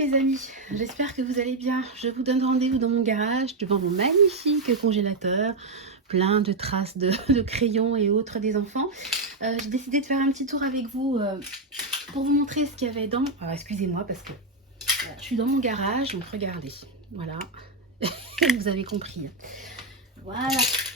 les amis, j'espère que vous allez bien. Je vous donne rendez-vous dans mon garage devant mon magnifique congélateur, plein de traces de crayons et autres des enfants. J'ai décidé de faire un petit tour avec vous pour vous montrer ce qu'il y avait dans... Alors excusez-moi parce que je suis dans mon garage, donc regardez, voilà, vous avez compris. Voilà,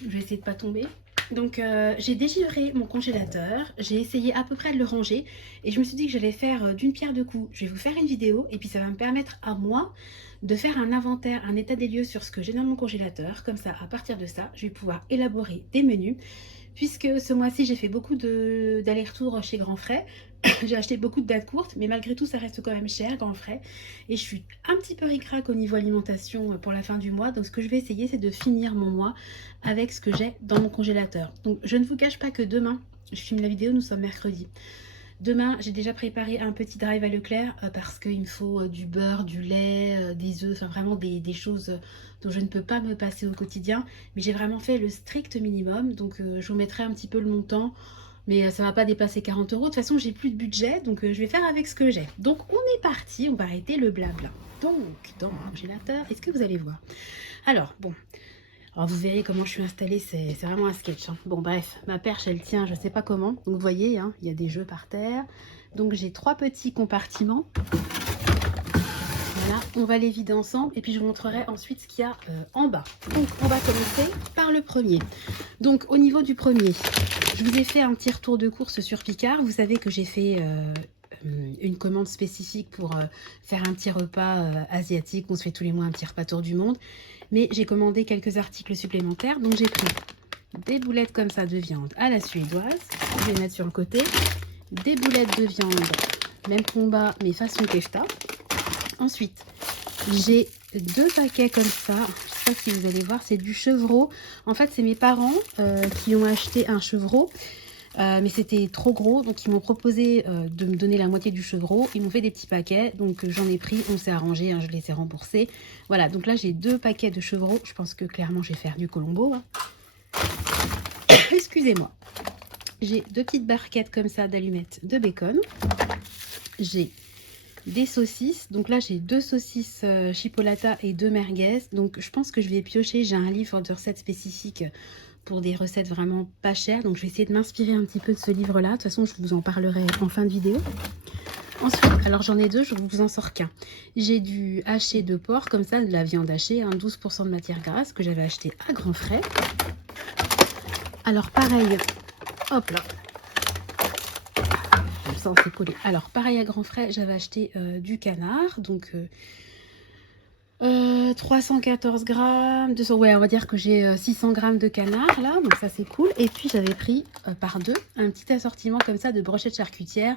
je vais essayer de ne pas tomber. Donc j'ai dégivré mon congélateur, j'ai essayé à peu près de le ranger et je me suis dit que j'allais faire d'une pierre deux coups. Je vais vous faire une vidéo et puis ça va me permettre à moi de faire un inventaire, un état des lieux sur ce que j'ai dans mon congélateur. Comme ça, à partir de ça, je vais pouvoir élaborer des menus. Puisque ce mois-ci, j'ai fait beaucoup d'allers-retours chez Grand Frais. J'ai acheté beaucoup de dates courtes, mais malgré tout, ça reste quand même cher, Grand Frais. Et je suis un petit peu ric-rac au niveau alimentation pour la fin du mois. Donc, ce que je vais essayer, c'est de finir mon mois avec ce que j'ai dans mon congélateur. Donc, je ne vous cache pas que demain, je filme la vidéo, nous sommes mercredi. Demain, j'ai déjà préparé un petit drive à Leclerc parce qu'il me faut du beurre, du lait, des œufs, enfin vraiment des choses dont je ne peux pas me passer au quotidien. Mais j'ai vraiment fait le strict minimum, donc je vous mettrai un petit peu le montant, mais ça ne va pas dépasser 40 euros. De toute façon, j'ai plus de budget, donc je vais faire avec ce que j'ai. Donc on est parti, on va arrêter le blabla. Donc, dans mon congélateur, est-ce que vous allez voir? Alors, bon... Alors vous verrez comment je suis installée, c'est vraiment un sketch. Hein. Bon bref, ma perche elle tient, je sais pas comment. Donc vous voyez, hein, il y a des jeux par terre. Donc j'ai 3 petits compartiments. Voilà, on va les vider ensemble et puis je vous montrerai ensuite ce qu'il y a en bas. Donc on va commencer par le premier. Donc au niveau du premier, je vous ai fait un petit retour de course sur Picard. Vous savez que j'ai fait... une commande spécifique pour faire un petit repas asiatique. On se fait tous les mois un petit repas tour du monde. Mais j'ai commandé quelques articles supplémentaires. Donc j'ai pris des boulettes comme ça de viande à la suédoise. Je vais mettre sur le côté. Des boulettes de viande, même combat, mais façon kefta. Ensuite, j'ai 2 paquets comme ça. Je ne sais pas si vous allez voir, c'est du chevreau. En fait, c'est mes parents qui ont acheté un chevreau. Mais c'était trop gros, donc ils m'ont proposé de me donner la moitié du chevreau. Ils m'ont fait des petits paquets, donc j'en ai pris, on s'est arrangé, hein, je les ai remboursés. Voilà, donc là j'ai 2 paquets de chevreau. Je pense que clairement je vais faire du colombo. Hein. Excusez-moi. J'ai 2 petites barquettes comme ça d'allumettes de bacon. J'ai des saucisses. Donc là j'ai 2 saucisses chipolata et 2 merguez. Donc je pense que je vais piocher. J'ai un livre de recettes spécifiques pour des recettes vraiment pas chères. Donc je vais essayer de m'inspirer un petit peu de ce livre-là. De toute façon, je vous en parlerai en fin de vidéo. Ensuite, alors j'en ai 2, je vous en sors qu'un. J'ai du haché de porc, comme ça, de la viande hachée, hein, 12% de matière grasse, que j'avais acheté à Grand Frais. Alors pareil, hop là. Comme ça, on s'est collé. Alors pareil à Grand Frais, j'avais acheté du canard, donc... 314 grammes, ouais, on va dire que j'ai 600 grammes de canard là, donc ça c'est cool. Et puis j'avais pris par 2 un petit assortiment comme ça de brochettes charcutières.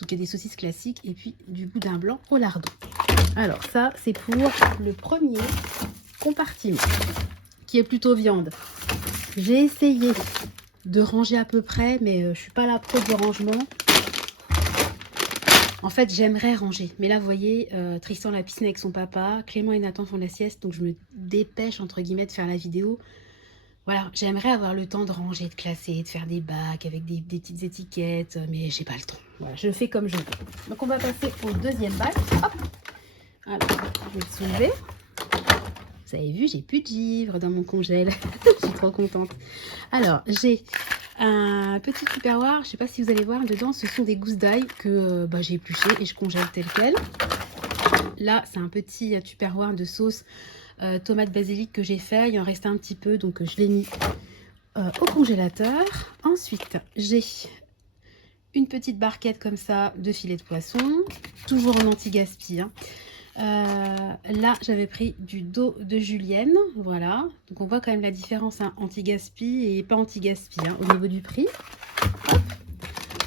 Donc il y a des saucisses classiques et puis du boudin blanc au lardon. Alors ça c'est pour le premier compartiment qui est plutôt viande. J'ai essayé de ranger à peu près, mais je suis pas la pro du rangement. En fait, j'aimerais ranger. Mais là, vous voyez, Tristan à la piscine avec son papa. Clément et Nathan font la sieste. Donc, je me dépêche, entre guillemets, de faire la vidéo. Voilà, j'aimerais avoir le temps de ranger, de classer, de faire des bacs avec des petites étiquettes. Mais j'ai pas le temps. Voilà, je fais comme je veux. Donc, on va passer au deuxième bac. Hop. Alors, je vais le soulever. Vous avez vu, j'ai plus de givre dans mon congèle. Je suis trop contente. Alors, j'ai... un petit tupperware, je ne sais pas si vous allez voir dedans, ce sont des gousses d'ail que j'ai épluchées et je congèle tel quel. Là, c'est un petit tupperware de sauce tomate basilic que j'ai fait, il en reste un petit peu, donc je l'ai mis au congélateur. Ensuite, j'ai une petite barquette comme ça de filet de poisson, toujours en anti-gaspi. Hein. Là j'avais pris du dos de julienne, voilà, donc on voit quand même la différence hein, anti-gaspi et pas anti-gaspi hein, au niveau du prix. Hop.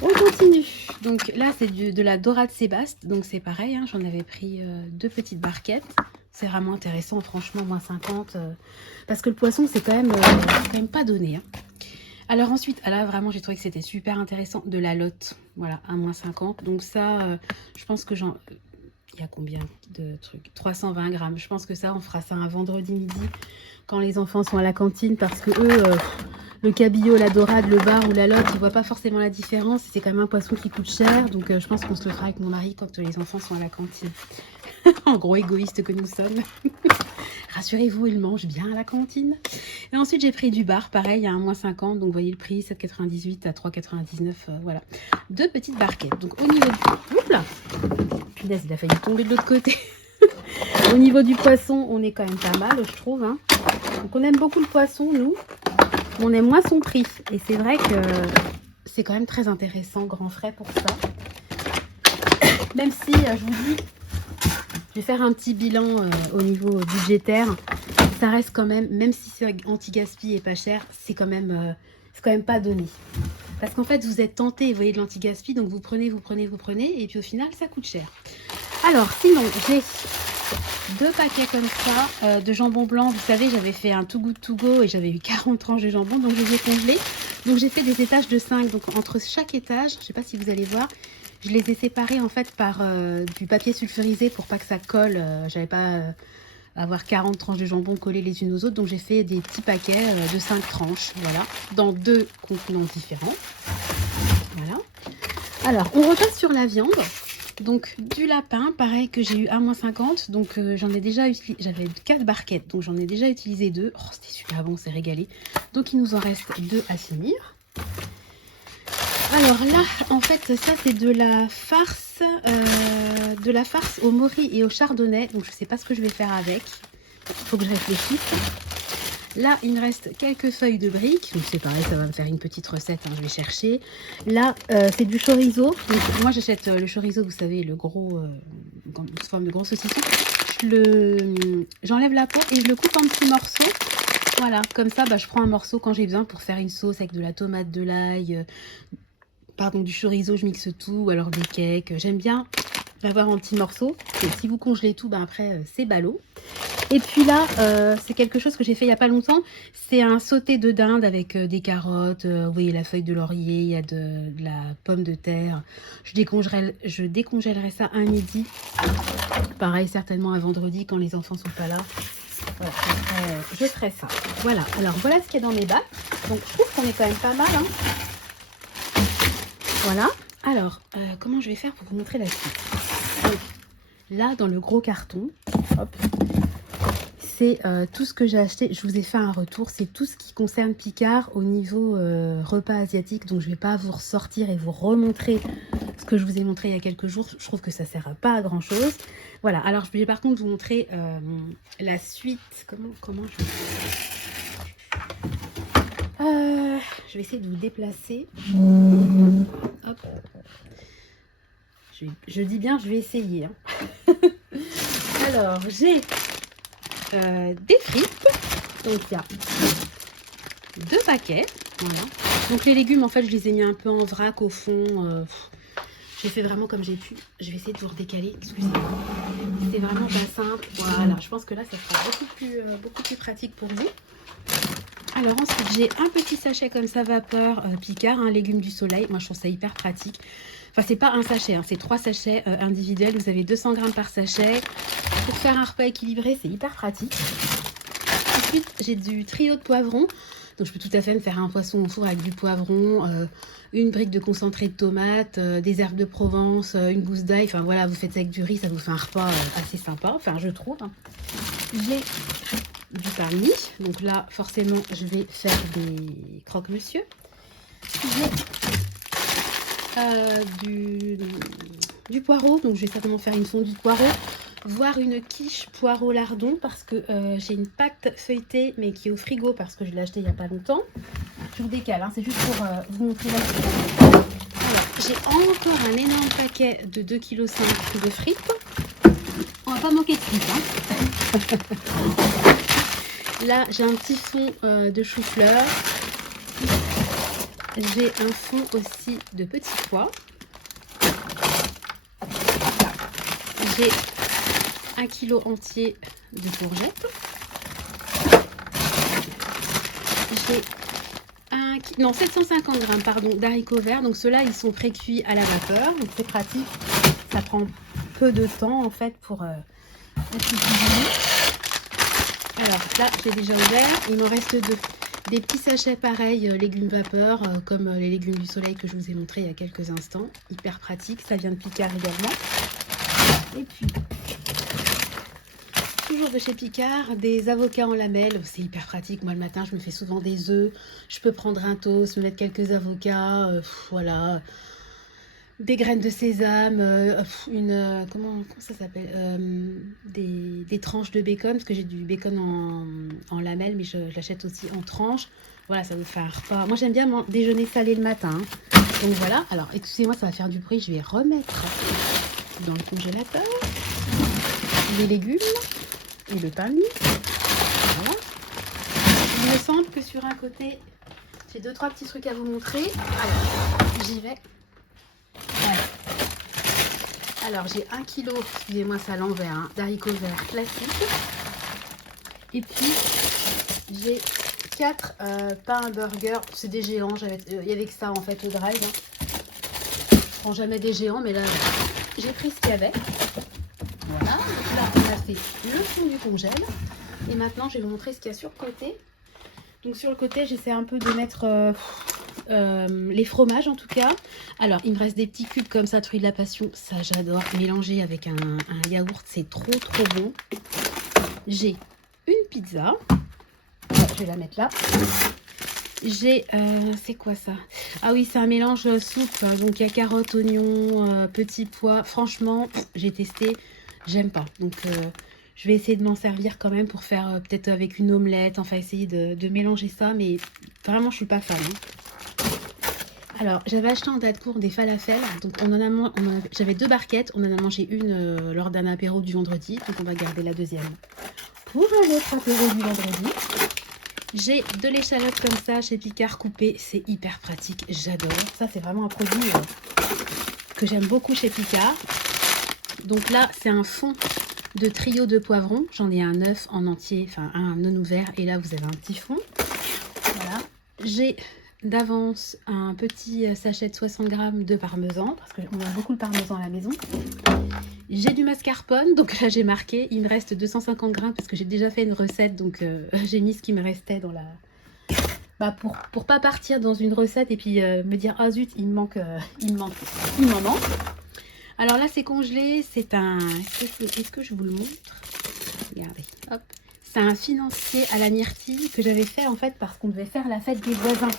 On continue, donc là c'est de la dorade sébaste, donc c'est pareil, hein, j'en avais pris 2 petites barquettes, c'est vraiment intéressant, franchement, moins 50, parce que le poisson c'est quand même pas donné. Hein. Alors ensuite, là vraiment j'ai trouvé que c'était super intéressant, de la lotte, voilà, à moins 50, donc ça, je pense que j'en... Il y a combien de trucs? 320 grammes. Je pense que ça, on fera ça un vendredi midi quand les enfants sont à la cantine parce que eux, le cabillaud, la dorade, le bar ou la lotte, ils voient pas forcément la différence. C'est quand même un poisson qui coûte cher. Donc je pense qu'on se le fera avec mon mari quand les enfants sont à la cantine. En gros, égoïste que nous sommes. Rassurez-vous, ils mangent bien à la cantine. Et ensuite, j'ai pris du bar, pareil, à 1,50 €. Donc, vous voyez le prix, 7,98 à 3,99 €. Voilà. 2 petites barquettes. Donc, au niveau du... Oups là, punaise, il a failli tomber de l'autre côté. Au niveau du poisson, on est quand même pas mal, je trouve. Hein. Donc, on aime beaucoup le poisson, nous. On aime moins son prix. Et c'est vrai que c'est quand même très intéressant, grand frais pour ça. Même si, je vous dis... Je vais faire un petit bilan au niveau budgétaire. Ça reste quand même si c'est anti-gaspi et pas cher, c'est quand même pas donné. Parce qu'en fait, vous êtes tenté, vous voyez, de l'anti-gaspi, donc vous prenez, et puis au final, ça coûte cher. Alors, sinon, j'ai 2 paquets comme ça de jambon blanc. Vous savez, j'avais fait un Too Good To Go et j'avais eu 40 tranches de jambon, donc je les ai congelés. Donc, j'ai fait des étages de 5. Donc, entre chaque étage, je ne sais pas si vous allez voir, je les ai séparés en fait par du papier sulfurisé pour pas que ça colle. J'avais pas avoir 40 tranches de jambon collées les unes aux autres. Donc j'ai fait des petits paquets de 5 tranches, voilà, dans 2 contenants différents. Voilà. Alors, on repasse sur la viande. Donc du lapin, pareil que j'ai eu à -50. Donc j'en ai déjà utilisé, j'avais 4 barquettes, donc j'en ai déjà utilisé 2. Oh, c'était super bon, c'est régalé. Donc il nous en reste 2 à finir. Alors là, en fait, ça c'est de la farce au mori et au chardonnay. Donc je ne sais pas ce que je vais faire avec. Il faut que je réfléchisse. Là, il me reste quelques feuilles de briques. Donc c'est pareil, ça va me faire une petite recette. Hein, je vais chercher. Là, c'est du chorizo. Donc, moi, j'achète le chorizo, vous savez, le gros, sous forme de gros saucisson. J'enlève la peau et je le coupe en petits morceaux. Voilà, comme ça, je prends un morceau quand j'ai besoin pour faire une sauce avec de la tomate, de l'ail... Pardon, du chorizo, je mixe tout, ou alors des cakes. J'aime bien l'avoir en petits morceaux. Et si vous congelez tout, après, c'est ballot. Et puis là, c'est quelque chose que j'ai fait il n'y a pas longtemps. C'est un sauté de dinde avec des carottes. Vous voyez la feuille de laurier, il y a de la pomme de terre. Je décongèlerai ça un midi. Pareil, certainement un vendredi quand les enfants sont pas là. Voilà, je ferai ça. Voilà, alors voilà ce qu'il y a dans mes bacs. Donc je trouve qu'on est quand même pas mal. Hein. Voilà, alors comment je vais faire pour vous montrer la suite. Donc, là dans le gros carton, hop, c'est tout ce que j'ai acheté. Je vous ai fait un retour, c'est tout ce qui concerne Picard au niveau repas asiatique. Donc je ne vais pas vous ressortir et vous remontrer ce que je vous ai montré il y a quelques jours. Je trouve que ça ne sert pas à grand chose. Voilà, alors je vais par contre vous montrer la suite. Comment je vais faire. Je vais essayer de vous déplacer. Hop. Je dis bien, je vais essayer. Hein. Alors, j'ai des frites. Donc, il y a 2 paquets. Voilà. Donc, les légumes, en fait, je les ai mis un peu en vrac au fond. J'ai fait vraiment comme j'ai pu. Je vais essayer de vous redécaler. Excusez-moi. C'était vraiment pas simple. Voilà, je pense que là, ça sera beaucoup plus pratique pour vous. Alors ensuite, j'ai un petit sachet comme ça vapeur Picard, un légume du soleil. Moi, je trouve ça hyper pratique. Enfin, c'est pas un sachet, hein, c'est 3 sachets individuels. Vous avez 200 grammes par sachet. Pour faire un repas équilibré, c'est hyper pratique. Ensuite, j'ai du trio de poivrons. Donc, je peux tout à fait me faire un poisson au four avec du poivron, une brique de concentré de tomate, des herbes de Provence, une gousse d'ail. Enfin, voilà, vous faites ça avec du riz, ça vous fait un repas assez sympa. Enfin, je trouve. Hein. J'ai du pain de mie. Donc là, forcément, je vais faire des croque-monsieur. J'ai du poireau. Donc, je vais certainement faire une fondue de poireau. Voire une quiche poireau lardon. Parce que j'ai une pâte feuilletée, mais qui est au frigo parce que je l'ai acheté il n'y a pas longtemps. Je vous décale, hein, c'est juste pour vous montrer la suite. Alors, j'ai encore un énorme paquet de 2,5 kg de frites. On va pas manquer de frites, hein. Là, j'ai un petit fond de chou-fleur. J'ai un fond aussi de petits pois. J'ai 1 kg entier de courgettes. J'ai 750 grammes pardon, d'haricots verts. Donc ceux-là, ils sont pré-cuits à la vapeur. Donc c'est pratique. Ça prend peu de temps en fait pour les cuisiner. Alors là, j'ai déjà ouvert. Il m'en reste 2. Des petits sachets pareils, légumes vapeur, comme les légumes du soleil que je vous ai montré il y a quelques instants. Hyper pratique, ça vient de Picard également. Et puis, toujours de chez Picard, des avocats en lamelles, c'est hyper pratique. Moi le matin je me fais souvent des œufs, je peux prendre un toast, me mettre quelques avocats, voilà. Des graines de sésame, comment ça s'appelle, des tranches de bacon, parce que j'ai du bacon en lamelles, mais je l'achète aussi en tranches. Voilà, ça vous fait un repas. Moi j'aime bien déjeuner salé le matin, hein. Donc voilà, alors excusez-moi, ça va faire du bruit, je vais remettre dans le congélateur les légumes et le pain de mie. Voilà. Il me semble que sur un côté, j'ai 2-3 petits trucs à vous montrer. Alors, j'y vais. Voilà. Alors j'ai 1 kg, excusez-moi c'est à l'envers, hein, d'haricots verts classiques. Et puis j'ai 4 pains burger, c'est des géants, il y avait que ça en fait au drive. Hein. Je prends jamais des géants, mais là j'ai pris ce qu'il y avait. Voilà, donc là on a fait le fond du congèle. Et maintenant je vais vous montrer ce qu'il y a sur le côté. Donc sur le côté j'essaie un peu de mettre les fromages en tout cas. Alors il me reste des petits cubes comme ça de fruits de la passion, ça j'adore, mélanger avec un yaourt, c'est trop bon. J'ai une pizza, je vais la mettre là. J'ai c'est quoi ça? Ah oui, c'est un mélange soupe, donc il y a carottes, oignons, petits pois. Franchement j'ai testé, j'aime pas, donc je vais essayer de m'en servir quand même pour faire peut-être avec une omelette, enfin essayer de mélanger ça, mais vraiment je suis pas fan, hein. Alors, j'avais acheté en date court des falafels. Donc, j'avais 2 barquettes. On en a mangé une lors d'un apéro du vendredi. Donc, on va garder la deuxième pour un autre apéro du vendredi. J'ai de l'échalote comme ça chez Picard coupée. C'est hyper pratique. J'adore. Ça, c'est vraiment un produit que j'aime beaucoup chez Picard. Donc là, c'est un fond de trio de poivrons. J'en ai un œuf en entier, enfin un non ouvert. Et là, vous avez un petit fond. Voilà. J'ai d'avance un petit sachet de 60 g de parmesan, parce qu'on a beaucoup de parmesan à la maison. J'ai du mascarpone, donc là j'ai marqué, il me reste 250 g parce que j'ai déjà fait une recette, donc j'ai mis ce qui me restait dans la... Bah pour pas partir dans une recette et puis me dire ah zut, il m'en manque. Alors là c'est congelé, c'est un... Est-ce que je vous le montre? Regardez, hop. C'est un financier à la myrtille que j'avais fait en fait parce qu'on devait faire la fête des voisins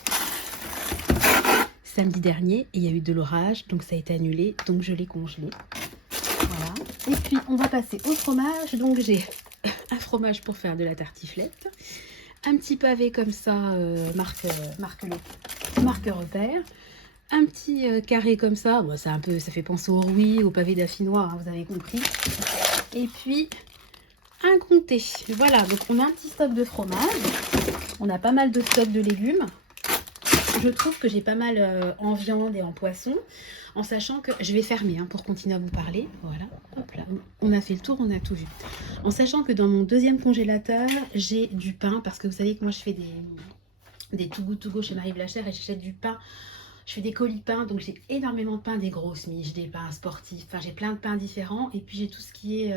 samedi dernier et il y a eu de l'orage, donc ça a été annulé, donc je l'ai congelé. Voilà. Et puis on va passer au fromage. Donc j'ai un fromage pour faire de la tartiflette, un petit pavé comme ça, marque repère, un petit carré comme ça. Bon, ça fait penser au rouis, au pavé d'affinois, hein, vous avez compris. Et puis un comté. Voilà, donc on a un petit stock de fromage, on a pas mal de stock de légumes. Je trouve que j'ai pas mal en viande et en poisson, en sachant que je vais fermer hein, pour continuer à vous parler. Voilà, hop là, on a fait le tour, on a tout vu. En sachant que dans mon deuxième congélateur, j'ai du pain, parce que vous savez que moi je fais des to go chez Marie Blachère et j'achète du pain. Je fais des colis pain, donc j'ai énormément de pain, des grosses miches, des pains sportifs, enfin j'ai plein de pains différents. Et puis j'ai tout ce qui est...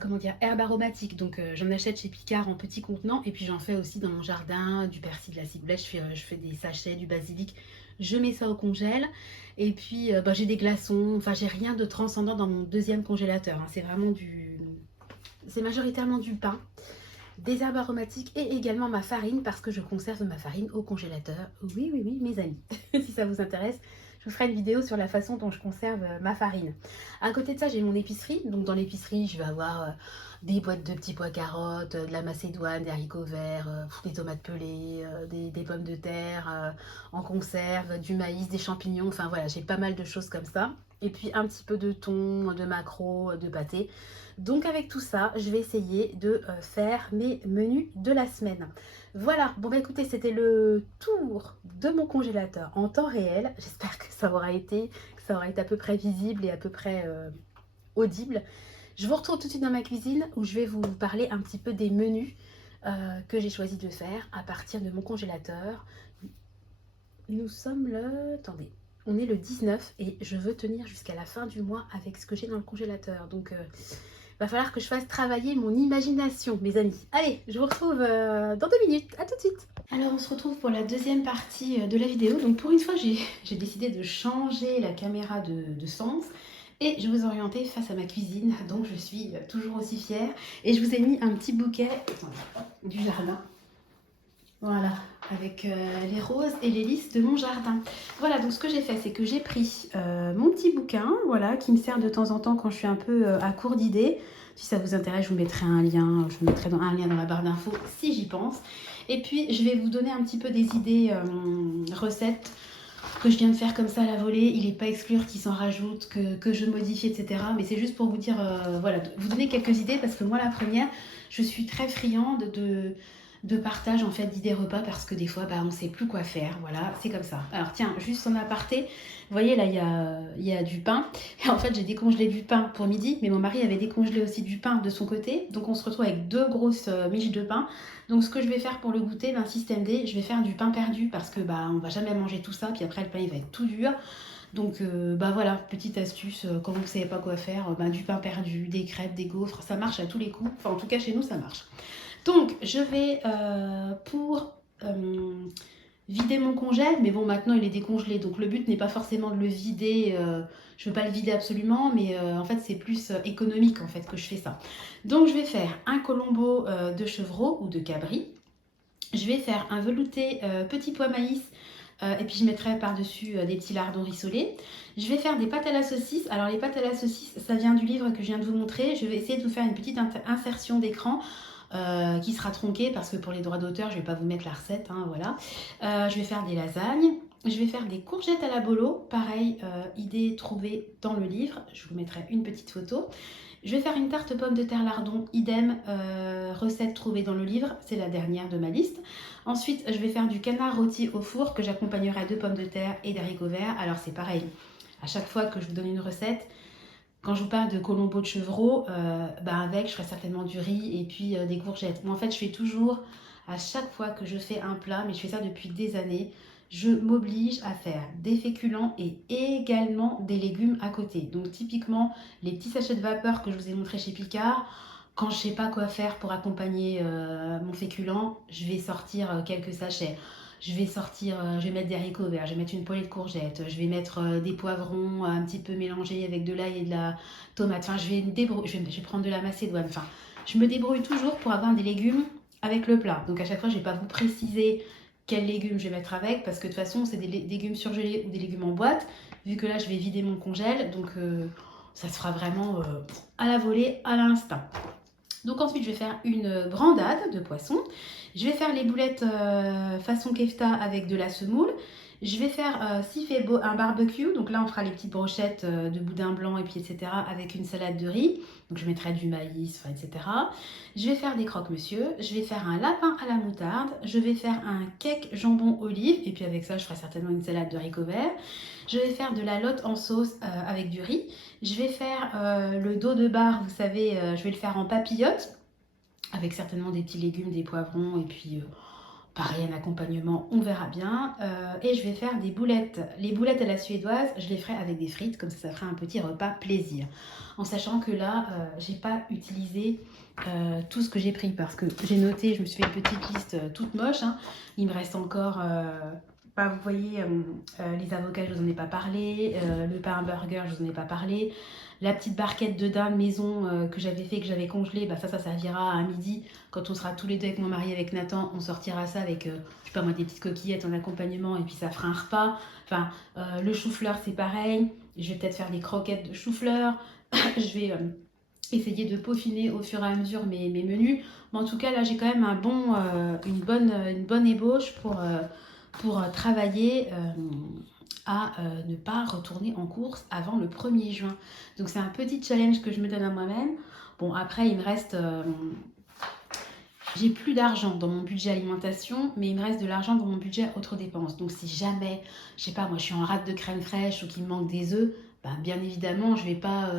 comment dire, herbes aromatiques. Donc j'en achète chez Picard en petits contenants et puis j'en fais aussi dans mon jardin, du persil, de la ciboulette, je fais des sachets, du basilic, je mets ça au congèle. Et puis j'ai des glaçons, enfin j'ai rien de transcendant dans mon deuxième congélateur, hein. C'est majoritairement du pain, des herbes aromatiques et également ma farine parce que je conserve ma farine au congélateur. Oui, mes amis, si ça vous intéresse, je vous ferai une vidéo sur la façon dont je conserve ma farine. À côté de ça, j'ai mon épicerie. Donc dans l'épicerie, je vais avoir des boîtes de petits pois carottes, de la macédoine, des haricots verts, des tomates pelées, des pommes de terre en conserve, du maïs, des champignons. Enfin voilà, j'ai pas mal de choses comme ça. Et puis un petit peu de thon, de maquereau, de pâté. Donc avec tout ça, je vais essayer de faire mes menus de la semaine. Voilà, bon bah écoutez, c'était le tour de mon congélateur en temps réel. J'espère que ça aura été à peu près visible et à peu près audible. Je vous retrouve tout de suite dans ma cuisine où je vais vous parler un petit peu des menus que j'ai choisi de faire à partir de mon congélateur. Nous sommes le... Attendez, on est le 19 et je veux tenir jusqu'à la fin du mois avec ce que j'ai dans le congélateur. Donc Va falloir que je fasse travailler mon imagination, mes amis. Allez, je vous retrouve dans 2 minutes. À tout de suite. Alors, on se retrouve pour la deuxième partie de la vidéo. Donc, pour une fois, j'ai décidé de changer la caméra de sens. Et je vous orienter face à ma cuisine, donc je suis toujours aussi fière. Et je vous ai mis un petit bouquet du jardin. Voilà, avec les roses et les lys de mon jardin. Voilà, donc ce que j'ai fait, c'est que j'ai pris mon petit bouquin, voilà, qui me sert de temps en temps quand je suis un peu à court d'idées. Si ça vous intéresse, je vous mettrai un lien, je vous mettrai un lien dans la barre d'infos si j'y pense. Et puis, je vais vous donner un petit peu des idées recettes que je viens de faire comme ça à la volée. Il n'est pas exclure qu'il s'en rajoute, que je modifie, etc. Mais c'est juste pour vous dire, voilà, vous donner quelques idées parce que moi, la première, je suis très friande de partage en fait d'idées repas parce que des fois bah, on sait plus quoi faire, voilà, c'est comme ça. Alors tiens, juste en aparté, vous voyez là il y a du pain et en fait j'ai décongelé du pain pour midi, mais mon mari avait décongelé aussi du pain de son côté, donc on se retrouve avec 2 grosses miches de pain. Donc ce que je vais faire pour le goûter, ben, système D, je vais faire du pain perdu parce que bah on va jamais manger tout ça, puis après le pain il va être tout dur. Donc bah voilà, petite astuce, quand vous ne savez pas quoi faire, bah, du pain perdu, des crêpes, des gaufres, ça marche à tous les coups, enfin en tout cas chez nous ça marche. Donc, je vais pour vider mon congèle, mais bon, maintenant il est décongelé, donc le but n'est pas forcément de le vider, je ne veux pas le vider absolument, mais en fait c'est plus économique en fait que je fais ça. Donc je vais faire un colombo de chevreau ou de cabri, je vais faire un velouté petit pois maïs, et puis je mettrai par-dessus des petits lardons rissolés. Je vais faire des pâtes à la saucisse. Alors les pâtes à la saucisse, ça vient du livre que je viens de vous montrer. Je vais essayer de vous faire une petite insertion d'écran qui sera tronquée parce que pour les droits d'auteur, je ne vais pas vous mettre la recette. Hein, voilà. Je vais faire des lasagnes. Je vais faire des courgettes à la bolo. Pareil, idée trouvée dans le livre. Je vous mettrai une petite photo. Je vais faire une tarte pomme de terre lardon, idem, recette trouvée dans le livre, c'est la dernière de ma liste. Ensuite, je vais faire du canard rôti au four que j'accompagnerai de pommes de terre et d'haricots verts. Alors c'est pareil, à chaque fois que je vous donne une recette, quand je vous parle de colombo de chevreau, bah avec je ferai certainement du riz et puis des courgettes. Moi en fait je fais toujours, à chaque fois que je fais un plat, mais je fais ça depuis des années, je m'oblige à faire des féculents et également des légumes à côté. Donc typiquement, les petits sachets de vapeur que je vous ai montré chez Picard, quand je ne sais pas quoi faire pour accompagner mon féculent, je vais sortir quelques sachets. Je vais mettre des haricots verts, je vais mettre une poêlée de courgettes, je vais mettre des poivrons un petit peu mélangés avec de l'ail et de la tomate. Enfin, je vais prendre de la macédoine. Enfin, je me débrouille toujours pour avoir des légumes avec le plat. Donc à chaque fois, je ne vais pas vous préciser quels légumes je vais mettre avec parce que de toute façon c'est des légumes surgelés ou des légumes en boîte vu que là je vais vider mon congèle, donc ça se fera vraiment à la volée, à l'instinct. Donc ensuite je vais faire une brandade de poisson, je vais faire les boulettes façon kefta avec de la semoule. Je vais faire, s'il fait beau, un barbecue. Donc là, on fera les petites brochettes de boudin blanc et puis etc. avec une salade de riz. Donc je mettrai du maïs, etc. Je vais faire des croque-monsieur. Je vais faire un lapin à la moutarde. Je vais faire un cake jambon olive. Et puis avec ça, je ferai certainement une salade de haricots verts. Je vais faire de la lotte en sauce avec du riz. Je vais faire le dos de bar, vous savez, je vais le faire en papillote. Avec certainement des petits légumes, des poivrons et puis... pareil, un accompagnement, on verra bien. Et je vais faire des boulettes. Les boulettes à la suédoise, je les ferai avec des frites, comme ça fera un petit repas plaisir. En sachant que là, j'ai pas utilisé tout ce que j'ai pris parce que j'ai noté, je me suis fait une petite liste toute moche. Hein. Il me reste encore, vous voyez, les avocats, je vous en ai pas parlé. Le pain burger, je vous en ai pas parlé. La petite barquette de dinde maison que j'avais fait, que j'avais congelée, bah ça servira à midi. Quand on sera tous les deux avec mon mari, avec Nathan, on sortira ça avec, je sais pas moi, des petites coquillettes en accompagnement et puis ça fera un repas. Enfin, le chou-fleur, c'est pareil. Je vais peut-être faire des croquettes de chou-fleur. Je vais essayer de peaufiner au fur et à mesure mes menus. Mais en tout cas, là, j'ai quand même une bonne ébauche pour travailler à ne pas retourner en course avant le 1er juin. Donc c'est un petit challenge que je me donne à moi-même. Bon, après, il me reste... j'ai plus d'argent dans mon budget alimentation, mais il me reste de l'argent dans mon budget autres dépenses. Donc si jamais, je sais pas, moi je suis en rate de crème fraîche ou qu'il me manque des œufs, bah, bien évidemment, je vais pas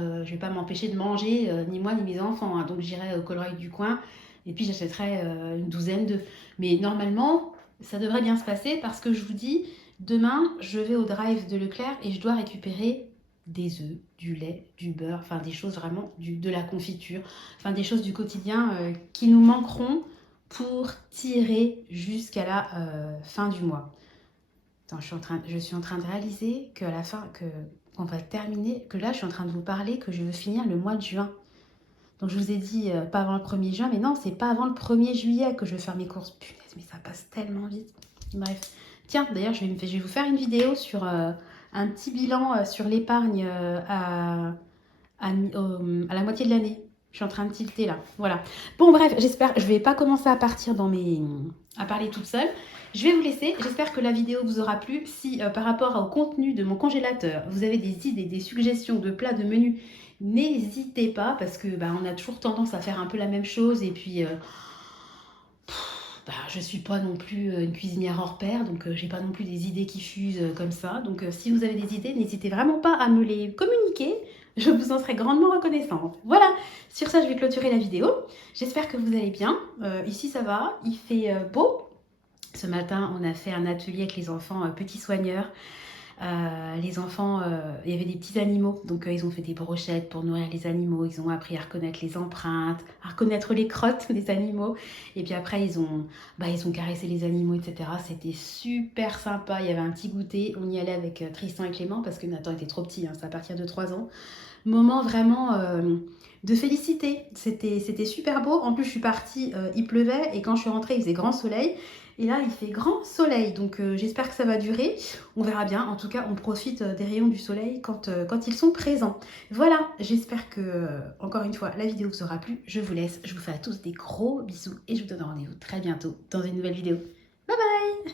m'empêcher de manger, ni moi ni mes enfants. Hein. Donc j'irai au coloré du coin et puis j'achèterai une douzaine d'œufs. Mais normalement, ça devrait bien se passer parce que je vous dis... Demain, je vais au drive de Leclerc et je dois récupérer des œufs, du lait, du beurre, enfin des choses vraiment, de la confiture, enfin des choses du quotidien qui nous manqueront pour tirer jusqu'à la fin du mois. Attends, je suis en train de réaliser qu'à la fin, qu'on va terminer, que là je suis en train de vous parler que je veux finir le mois de juin. Donc je vous ai dit pas avant le 1er juin, mais non, c'est pas avant le 1er juillet que je vais faire mes courses. Punaise, mais ça passe tellement vite. Bref. Tiens, d'ailleurs, je vais vous faire une vidéo sur un petit bilan sur l'épargne à la moitié de l'année. Je suis en train de tilter là. Voilà. Bon, bref, j'espère. Je vais pas commencer à partir à parler toute seule. Je vais vous laisser. J'espère que la vidéo vous aura plu. Si par rapport au contenu de mon congélateur, vous avez des idées, des suggestions de plats, de menus, n'hésitez pas parce que on a toujours tendance à faire un peu la même chose et puis je suis pas non plus une cuisinière hors pair, donc j'ai pas non plus des idées qui fusent comme ça. Donc si vous avez des idées, n'hésitez vraiment pas à me les communiquer. Je vous en serai grandement reconnaissante. Voilà, sur ça, je vais clôturer la vidéo. J'espère que vous allez bien. Ici, ça va, il fait beau. Ce matin, on a fait un atelier avec les enfants petits soigneurs. Les enfants, il y avait des petits animaux, donc ils ont fait des brochettes pour nourrir les animaux, ils ont appris à reconnaître les empreintes, à reconnaître les crottes des animaux, et puis après ils ont caressé les animaux, etc. C'était super sympa, il y avait un petit goûter, on y allait avec Tristan et Clément, parce que Nathan était trop petit, hein, c'est à partir de 3 ans. Moment vraiment de félicité, c'était super beau, en plus je suis partie, il pleuvait, et quand je suis rentrée il faisait grand soleil, et là, il fait grand soleil, donc j'espère que ça va durer. On verra bien. En tout cas, on profite des rayons du soleil quand ils sont présents. Voilà, j'espère que, encore une fois, la vidéo vous aura plu. Je vous laisse. Je vous fais à tous des gros bisous et je vous donne rendez-vous très bientôt dans une nouvelle vidéo. Bye bye!